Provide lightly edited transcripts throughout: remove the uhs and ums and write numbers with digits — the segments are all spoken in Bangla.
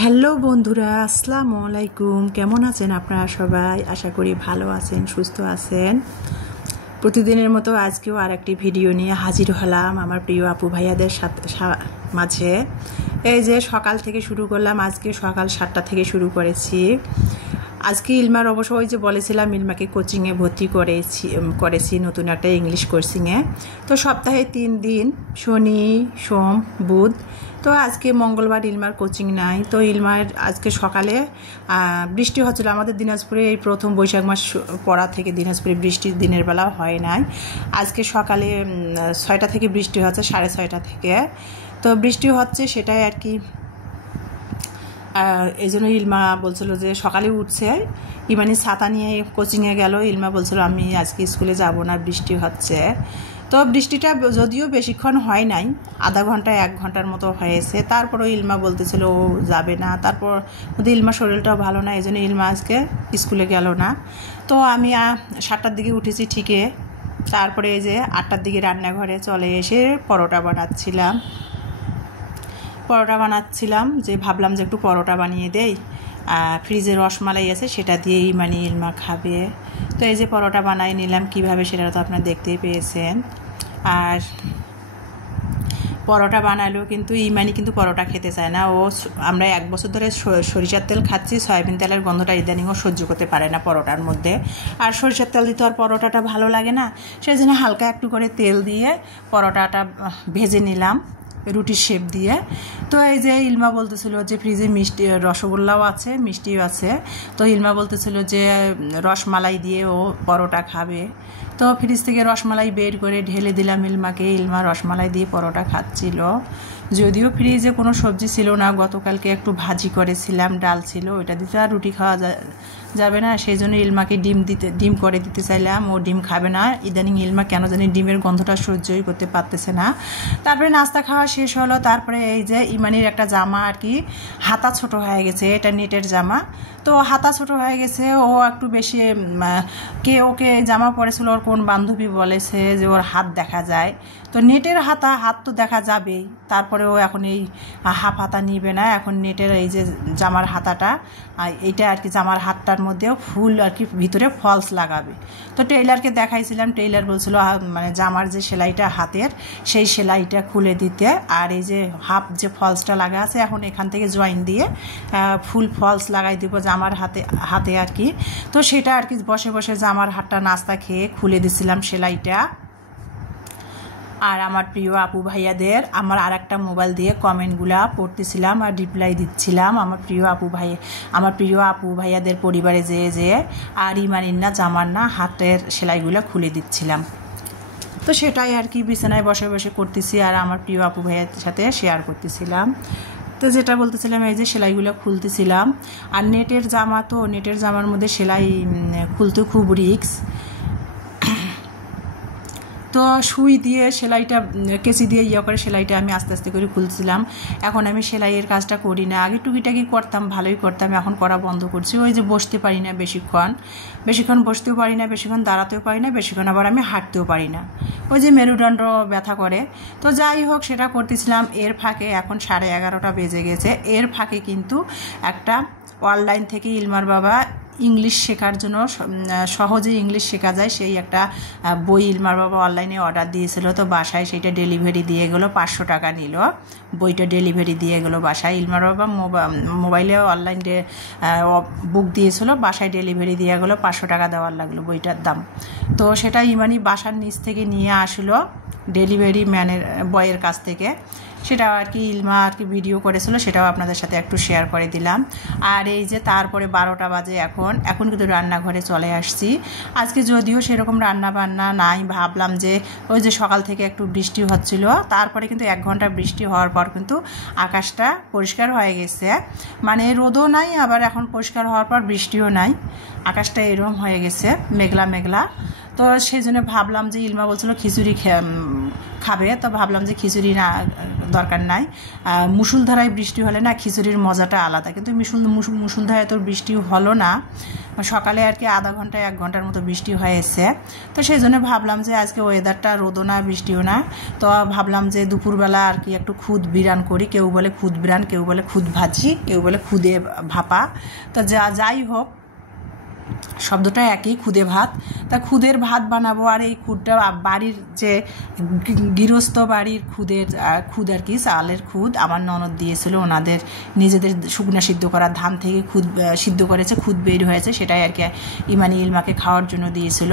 হ্যালো বন্ধুরা, আসসালামু আলাইকুম। কেমন আছেন আপনারা সবাই? আশা করি ভালো আছেন, সুস্থ আছেন। প্রতিদিনের মতো আজকেও আর একটি ভিডিও নিয়ে হাজির হলাম আমার প্রিয় আপু ভাইয়াদের মাঝে। এই যে সকাল থেকে শুরু করলাম, আজকে সকাল 7টা থেকে শুরু করেছি। আজকে ইলমার অবশ্য ওই যে বলেছিলাম ইলমাকে কোচিংয়ে ভর্তি করেছি নতুন একটা ইংলিশ কোচিংয়ে। তো সপ্তাহে 3 দিন, শনি সোম বুধ। তো আজকে মঙ্গলবার ইলমার কোচিং নাই। তো ইলমার আজকে সকালে বৃষ্টি হচ্ছিল আমাদের দিনাজপুরে। এই প্রথম বৈশাখ মাস পড়া থেকে দিনাজপুরে বৃষ্টি দিনের বেলা হয় নাই। আজকে সকালে 6টা থেকে বৃষ্টি হচ্ছে, 6:30 থেকে। তো বৃষ্টি হচ্ছে সেটাই আর কি। এই জন্য ইলমা বলছিল যে সকালে উঠছে, ইমানি ছাতা নিয়ে কোচিংয়ে গেল। ইলমা বলছিল আমি আজকে স্কুলে যাব না, বৃষ্টি হচ্ছে। তো বৃষ্টিটা যদিও বেশিক্ষণ হয় নাই, আধা ঘন্টা 1 ঘন্টার মতো হয়েছে। তারপরও ইলমা বলতেছিল ও যাবে না। তারপর ইলমার শরীরটাও ভালো না, এই জন্য ইলমা আজকে স্কুলে গেল না। তো আমি 7টার দিকে উঠেছি ঠিকই। তারপরে এই যে 8টার দিকে রান্নাঘরে চলে এসে পরোটা বানাচ্ছিলাম যে ভাবলাম যে একটু পরোটা বানিয়ে দেই। ফ্রিজে রসমালাই আছে, সেটা দিয়েই মানে ইলমা খাবে। তো এই যে পরোটা বানাই নিলাম, কিভাবে সেটা তো আপনারা দেখতেই পেয়েছেন। আর পরোটা বানালেও কিন্তু ইমানি কিন্তু পরোটা খেতে চায় না। আমরা 1 বছর ধরে সরিষার তেল খাচ্ছি, সয়াবিন তেলের গন্ধটা ইদানিংও সহ্য করতে পারে না পরোটার মধ্যে। আর সরিষার তেল দিতে আর পরোটাটা ভালো লাগে না, সেই জন্য হালকা একটু করে তেল দিয়ে পরোটাটা ভেজে নিলাম রুটির শেপ দিয়ে। তো এই যে ইলমা বলতেছিল যে ফ্রিজে মিষ্টি রসগোল্লাও আছে, মিষ্টিও আছে। তো ইলমা বলতেছিল যে রসমালাই দিয়ে ও পরোটা খাবে। তো ফ্রিজ থেকে রসমালাই বের করে ঢেলে দিলাম ইলমাকে। ইলমা রসমালাই দিয়ে পরোটা খাচ্ছিল। যদিও ফ্রিজে কোনো সবজি ছিল না, গতকালকে একটু ভাজি করেছিলাম, ডাল ছিল, ওইটা দিতে আর রুটি খাওয়া যাবে না। সেই জন্য ইলমাকে ডিম করে দিতে চাইলাম, ও ডিম খাবে না। ইদানিং ইলমা কেন জানি ডিমের গন্ধটা সহ্যই করতে পারতেছে না। তারপরে নাস্তা খাওয়া শেষ হলো। তারপরে এই যে ইমানির একটা জামা আর কি হাতা ছোট হয়ে গেছে, এটা নেটের জামা। তো হাতা ছোট হয়ে গেছে, ও একটু বেশি ওকে জামা পরেছিল, ওর কোন বান্ধবী বলেছে যে ওর হাত দেখা যায়। তো নেটের হাত তো দেখা যাবেই। তারপরে ও এখন এই হাফ হাতা নিবে না, এখন নেটের এই যে জামার হাতাটা, এইটা আর কি জামার হাতটার মধ্যেও ফুল আর কি ভিতরে ফলস লাগাবে। তো টেইলারকে দেখাইছিলাম, টেইলার বলছিল মানে জামার যে সেলাইটা হাতের, সেই সেলাইটা খুলে দিতে। আর এই যে হাফ যে ফলসটা লাগা আছে, এখন এখান থেকে জয়েন দিয়ে ফুল ফলস লাগাই দিব জামার হাতে আর কি। তো সেটা আর কি বসে বসে জামার হাতটা নাস্তা খেয়ে খুলে দিছিলাম সেলাইটা। আর আমার প্রিয় আপু ভাইয়াদের আমার আর একটা মোবাইল দিয়ে কমেন্টগুলা পড়তেছিলাম আর রিপ্লাই দিচ্ছিলাম। আমার প্রিয় আপু ভাইয়াদের পরিবারে যে আর ইমানির না জামার না হাতের সেলাইগুলো খুলে দিচ্ছিলাম। তো সেটাই আর কি বিছানায় বসে বসে করতেছি আর আমার প্রিয় আপু ভাইয়ার সাথে শেয়ার করতেছিলাম। তো যেটা বলতেছিলাম, এই যে সেলাইগুলো খুলতেছিলাম। আর নেটের জামার মধ্যে সেলাই খুলতে খুব রিস্ক। তো সুই দিয়ে সেলাইটা কেচি দিয়ে করে সেলাইটা আমি আস্তে আস্তে করে খুলছিলাম। এখন আমি সেলাইয়ের কাজটা করি না, আগে টুকিটাকি করতাম, ভালোই করতাম, এখন করা বন্ধ করছি। ওই যে বসতে পারি না বেশিক্ষণ বসতেও পারি না, বেশিক্ষণ দাঁড়াতেও পারি না, বেশিক্ষণ আবার আমি হাঁটতেও পারি না, ওই যে মেরুদণ্ড ব্যথা করে। তো যাই হোক, সেটা করতেছিলাম। এর ফাঁকে এখন 11:30 বেজে গেছে। এর ফাঁকে কিন্তু একটা অনলাইন থেকে ইলমার বাবা ইংলিশ শেখার জন্য, সহজে ইংলিশ শেখা যায় সেই একটা বই ইলমার বাবা অনলাইনে অর্ডার দিয়েছিল। তো বাসায় সেইটা ডেলিভারি দিয়ে গেলো, 500 টাকা নিল। বইটা ডেলিভারি দিয়ে গেলো বাসায়। ইলমার বাবা মোবাইলে অনলাইন বুক দিয়েছিল, বাসায় ডেলিভারি দিয়ে গেলো, 500 টাকা দেওয়ার লাগলো বইটার দাম। তো সেটা ইমানি বাসার নিচ থেকে নিয়ে আসলো ডেলিভারি বয়ের কাছ থেকে। সেটাও আর কি ইলমা আর কি ভিডিও করেছিল, সেটাও আপনাদের সাথে একটু শেয়ার করে দিলাম। আর এই যে তারপরে 12টা বাজে, এখন কিন্তু রান্নাঘরে চলে আসছি। আজকে যদিও সেরকম রান্না বান্না নাই, ভাবলাম যে ওই যে সকাল থেকে একটু বৃষ্টি হচ্ছিল, তারপরে কিন্তু 1 ঘন্টা বৃষ্টি হওয়ার পর কিন্তু আকাশটা পরিষ্কার হয়ে গেছে। মানে রোদও নাই, আবার এখন পরিষ্কার হওয়ার পর বৃষ্টিও নাই, আকাশটা এরকম হয়ে গেছে মেঘলা মেঘলা। তো সেই জন্য ভাবলাম যে ইলমা বলছিল খিচুড়ি খাবে, তো ভাবলাম যে খিচুড়ি না দরকার নাই। মুষলধারায় বৃষ্টি হলে না খিচুড়ির মজাটা আলাদা, কিন্তু মুষলধারায় তো বৃষ্টি হলো না, সকালে আর কি আধা ঘন্টা 1 ঘন্টার মতো বৃষ্টি হয়েছে। তো সেই জন্য ভাবলাম যে আজকে ওয়েদারটা রোদও না বৃষ্টিও না, তো ভাবলাম যে দুপুরবেলা আর কি একটু খুদ বিরান করি। কেউ বলে খুদ বিরান, কেউ বলে খুদ ভাজি, কেউ বলে খুদে ভাপা। তো যাই হোক, শব্দটা একই, খুদে ভাত। তা খুদের ভাত বানাবো। আর এই খুদটা বাড়ির যে গৃহস্থ বাড়ির খুদ আর কি, চালের খুদ আমার ননদ দিয়েছিল, ওনাদের নিজেদের শুকনা সিদ্ধ করা ধান থেকে খুদ সিদ্ধ করেছে, খুদ বের হয়েছে, সেটাই আর কি ইমানি ইলমাকে খাওয়ার জন্য দিয়েছিল।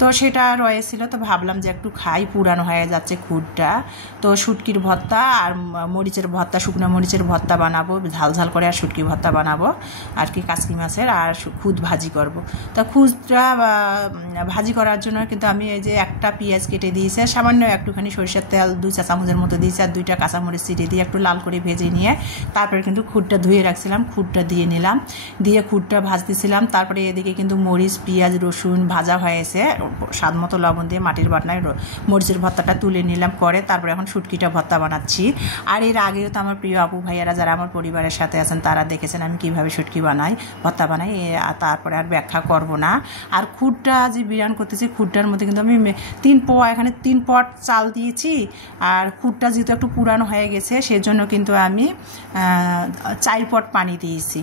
তো সেটা রয়েছিল, তো ভাবলাম যে একটু খাই, পুরানো হয়ে যাচ্ছে খুদটা। তো শুটকির ভর্তা আর মরিচের ভর্তা, শুকনো মরিচের ভর্তা বানাবো, ঝাল ঝাল করে, আর শুটকি ভর্তা বানাবো আর কি, কাচকি মাছের, আর খুদ ভাজি করব। তো খুদটা ভাজি করার জন্য কিন্তু আমি এই যে একটা পেঁয়াজ কেটে দিয়েছি, সামান্য একটুখানি সরিষার তেল 2 চা চামচের মতো দিয়েছি, আর 2টা কাঁচামরিচ চিড়ে দিয়ে একটু লাল করে ভেজে নিয়ে তারপরে কিন্তু খুদটা ধুয়ে রাখছিলাম, খুদটা দিয়ে নিলাম, দিয়ে খুদটা ভাজতেছিলাম। তারপরে এদিকে কিন্তু মরিচ, পেঁয়াজ, রসুন ভাজা হয়েছে, স্বাদ মতো লবণ দিয়ে মাটির বাটনায় মরিচের ভর্তাটা তুলে নিলাম করে। তারপরে এখন শুটকিটা ভর্তা বানাচ্ছি। আর এর আগেও তো আমার প্রিয় আপু ভাইয়ারা যারা আমার পরিবারের সাথে আছেন তারা দেখেছেন আমি কিভাবে শুটকি বানাই, ভর্তা বানাই, তারপরে আর ব্যাখ্যা করব না। আর খুদটা যে বিরান করতেছি, খুদটার মধ্যে কিন্তু আমি এখানে 3 পট চাল দিয়েছি। আর খুদটা যেহেতু একটু পুরানো হয়ে গেছে, সেজন্য কিন্তু আমি 4 পট পানি দিয়েছি।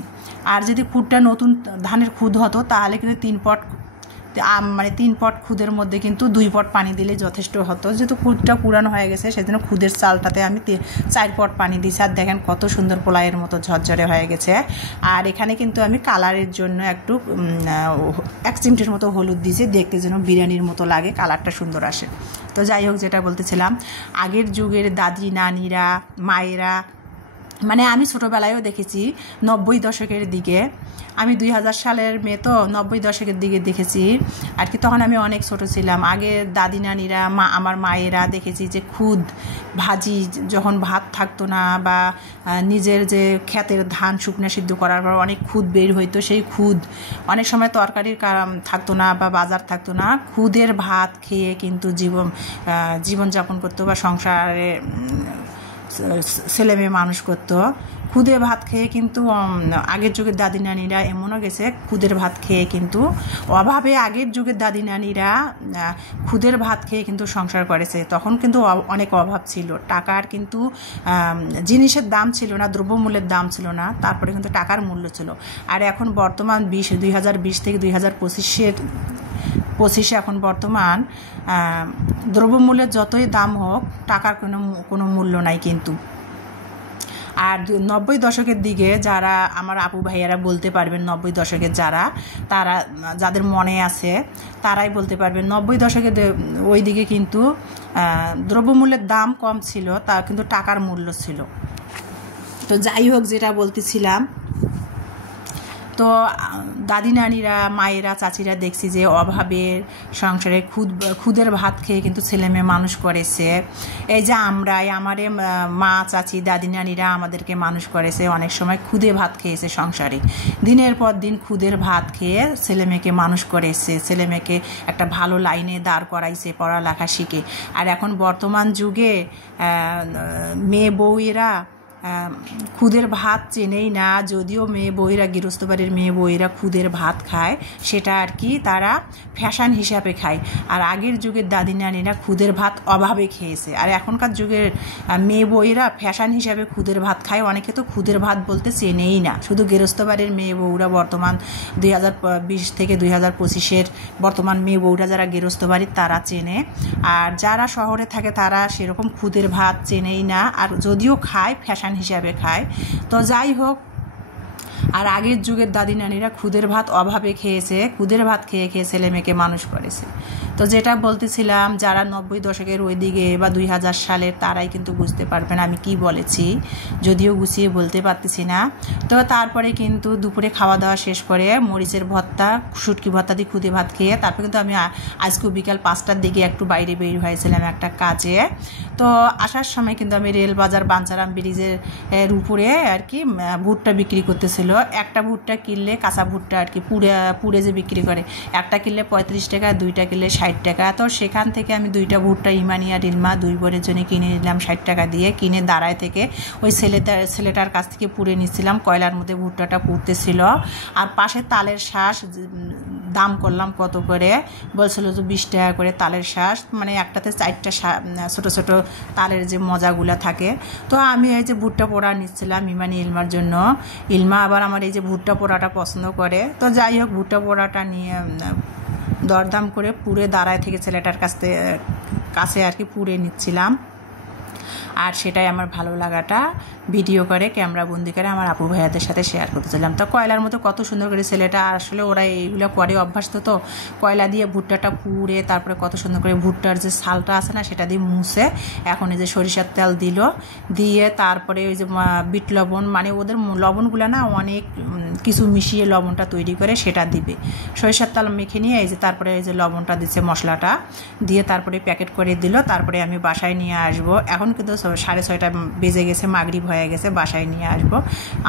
আর যদি খুদটা নতুন ধানের খুদ হতো তাহলে কিন্তু 3 পট, মানে 3 পট খুদের মধ্যে কিন্তু 2 পট পানি দিলে যথেষ্ট হতো। যেহেতু খুদটা পুরানো হয়ে গেছে, সেজন্য খুদের চালটাতে আমি 4 পট পানি দিয়েছি। আর দেখেন কত সুন্দর পোলাইয়ের মতো ঝরঝরে হয়ে গেছে। আর এখানে কিন্তু আমি কালারের জন্য একটু 1 চিমটির মতো হলুদ দিয়েছি, দেখতে যেন বিরিয়ানির মতো লাগে, কালারটা সুন্দর আসে। তো যাই হোক, যেটা বলতেছিলাম, আগের যুগের দাদি নানিরা, মায়েরা, মানে আমি ছোটোবেলায়ও দেখেছি 90 দশকের দিকে, আমি 2000 সালের মেয়ে, তো 90 দশকের দিকে দেখেছি আর কি, তখন আমি অনেক ছোট ছিলাম। আগে দাদি নানিরা, আমার মায়েরা দেখেছি যে খুদ ভাজি, যখন ভাত থাকতো না বা নিজের যে ক্ষেতের ধান শুকনো সিদ্ধ করার পর অনেক খুদ বের হইতো, সেই খুদ অনেক সময় তরকারির থাকতো না বা বাজার থাকতো না, খুদের ভাত খেয়ে কিন্তু জীবনযাপন করতো বা সংসারে ছেলে মেয়ে মানুষ করতো। খুদে ভাত খেয়ে কিন্তু আগের যুগের দাদি নানিরা এমনও গেছে, খুদের ভাত খেয়ে কিন্তু অভাবে আগের যুগের দাদি নানিরা খুদের ভাত খেয়ে কিন্তু সংসার করেছে। তখন কিন্তু অনেক অভাব ছিল, টাকার কিন্তু জিনিসের দাম ছিল না, দ্রব্যমূল্যের দাম ছিল না, তারপরে কিন্তু টাকার মূল্য ছিল। আর এখন বর্তমান 2020 থেকে 2025 এখন বর্তমান দ্রব্যমূল্যের যতই দাম হোক, টাকার কোনো মূল্য নাই কিন্তু। আর 90 দশকের দিকে যারা আমার আপু ভাইয়ারা বলতে পারবেন, 90 দশকের তারা যাদের মনে আছে তারাই বলতে পারবেন, 90 দশকের ওই দিকে কিন্তু দ্রব্যমূল্যের দাম কম ছিল, তা কিন্তু টাকার মূল্য ছিল। তো যাই হোক, যেটা বলতেছিলাম, তো দাদি নানিরা, মায়েরা, চাচিরা দেখছি যে অভাবের সংসারে খুদের ভাত খেয়ে কিন্তু ছেলে মেয়ে মানুষ করেছে। এই যে আমারে মা, চাচি, দাদি নানিরা আমাদেরকে মানুষ করেছে, অনেক সময় খুদে ভাত খেয়েছে সংসারে, দিনের পর দিন খুদের ভাত খেয়ে ছেলে মেয়েকে মানুষ করেছে, ছেলে মেয়েকে একটা ভালো লাইনে দাঁড় করাইছে, পড়ালেখা শিখে। আর এখন বর্তমান যুগে মেয়ে বউয়েরা খুদের ভাত চেনেই না, যদিও মেয়ে বউয়েরা, গৃহস্থ বাড়ির মেয়ে বউয়েরা খুদের ভাত খায়, সেটা আর কি তারা ফ্যাশন হিসাবে খায়। আর আগের যুগের দাদি নানিরা খুদের ভাত অভাবে খেয়েছে, আর এখনকার যুগের মেয়ে বউয়েরা ফ্যাশন হিসাবে খুদের ভাত খায়। অনেকে তো খুদের ভাত বলতে চেনেই না, শুধু গৃহস্থ বাড়ির মেয়ে বউরা বর্তমান 2020 থেকে 2025 বর্তমান মেয়ে বউরা যারা গৃহস্থ বাড়ির তারা চেনে, আর যারা শহরে থাকে তারা সেরকম খুদের ভাত চেনেই না, আর যদিও খায় ফ্যাশন হিসাবে খায়। তো যাই হোক, আর আগের যুগের দাদি নানিরা খুদের ভাত অভাবে খেয়েছে, খুদের ভাত খেয়ে খেয়ে ছেলে মেয়েকে মানুষ করেছে। তো যেটা বলতেছিলাম, যারা 90 দশকের ওই দিকে বা 2000 সালের তারাই কিন্তু বুঝতে পারবেন আমি কি বলেছি, যদিও গুছিয়ে বলতে পারতেছি না। তো তারপরে কিন্তু দুপুরে খাওয়া দাওয়া শেষ করে মরিচের ভর্তা, শুটকি ভর্তা দিয়ে খুদে ভাত খেয়ে তারপরে কিন্তু আমি আজকে বিকাল 5টার দিকে একটু বাইরে বের হয়েছিলাম একটা কাজে। তো আসার সময় কিন্তু আমি রেলবাজার বাঞ্চারাম ব্রিজের উপরে আর কি ভুট্টা বিক্রি করতেছিল, একটা ভুট্টা কিনলে কাঁচা ভুট্টা আর কি পুড়ে যে বিক্রি করে, একটা কিনলে 35 টাকা, দুইটা কিনলে 60 টাকা। তো সেখান থেকে আমি দুইটা ভুট্টা ইমানি আর ইলমা দুই বোনের জন্য কিনে নিলাম 60 টাকা দিয়ে। কিনে দাঁড়ায় থেকে ওই ছেলেটার কাছ থেকে পুড়ে নিচ্ছিলাম, কয়লার মধ্যে ভুট্টাটা পুড়তেছিল। আর পাশে তালের শাঁস দাম করলাম কত করে, বলছিল যে 20 টাকা করে তালের শাঁস, মানে একটাতে 4টা ছোটো ছোটো তালের যে মজাগুলো থাকে। তো আমি এই যে ভুট্টা পোড়া নিচ্ছিলাম ইমানি ইলমার জন্য। ইলমা আবার আমার এই যে ভুট্টা পোড়াটা পছন্দ করে। তো যাই হোক, ভুট্টা পোড়াটা নিয়ে দরদাম করে পুড়ে দাঁড়ায় থেকে ছেলেটার কাছে আর কি পুড়ে নিচ্ছিলাম। আর সেটাই আমার ভালো লাগাটা ভিডিও করে ক্যামেরা বন্দি করে আমার আপু ভাইয়াদের সাথে শেয়ার করতে চাইলাম। তো কয়লার মতো কত সুন্দর করে ছেলেটা, আসলে ওরা এইগুলো করে অভ্যাস, তো কয়লা দিয়ে ভুট্টাটা পুড়ে তারপরে কত সুন্দর করে ভুট্টার যে ছালটা আছে না সেটা দিয়ে মুছে এখন এই যে সরিষার তেল দিয়ে তারপরে ওই যে বিট লবণ, মানে ওদের লবণগুলো না অনেক কিছু মিশিয়ে লবণটা তৈরি করে সেটা দিবে। সরিষার তেল মেখে নিয়ে এই যে তারপরে এই যে লবণটা দিচ্ছে, মশলাটা দিয়ে তারপরে প্যাকেট করে দিল। তারপরে আমি বাসায় নিয়ে আসবো। এখন কিন্তু 6:30 বেজে গেছে, মাগরিব হয়ে গেছে, বাসায় নিয়ে আসবো।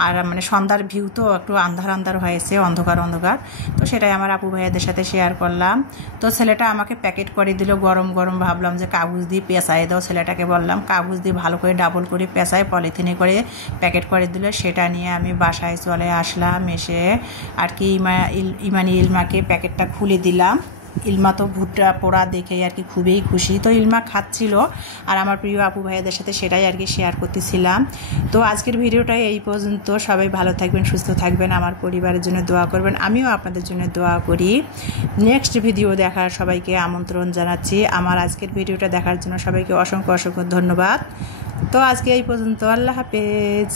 আর মানে সন্ধ্যার ভিউ তো একটু আন্ধার হয়েছে, অন্ধকার। তো সেটাই আমার আপু ভাইয়াদের সাথে শেয়ার করলাম। তো ছেলেটা আমাকে প্যাকেট করে দিল গরম। ভাবলাম যে কাগজ দিয়ে পেঁচাই দাও, ছেলেটাকে বললাম কাগজ দিয়ে ভালো করে ডাবল করে পেঁচাই পলিথিনে করে প্যাকেট করে দিল। সেটা নিয়ে আমি বাসায় চলে আসলাম। এসে আর কি ইমানি ইলমাকে প্যাকেটটা খুলে দিলাম। ইলমা তো ভুট্টা পোড়া দেখে আর কি খুবই খুশি। তো ইলমা খাচ্ছিল আর আমার প্রিয় আপু ভাইয়াদের সাথে সেটাই আর কি শেয়ার করতেছিলাম। তো আজকের ভিডিওটাই এই পর্যন্ত। সবাই ভালো থাকবেন, সুস্থ থাকবেন, আমার পরিবারের জন্য দোয়া করবেন, আমিও আপনাদের জন্য দোয়া করি। নেক্সট ভিডিও দেখার সবাইকে আমন্ত্রণ জানাচ্ছি। আমার আজকের ভিডিওটা দেখার জন্য সবাইকে অসংখ্য ধন্যবাদ। তো আজকে এই পর্যন্ত, আল্লাহ হাফেজ।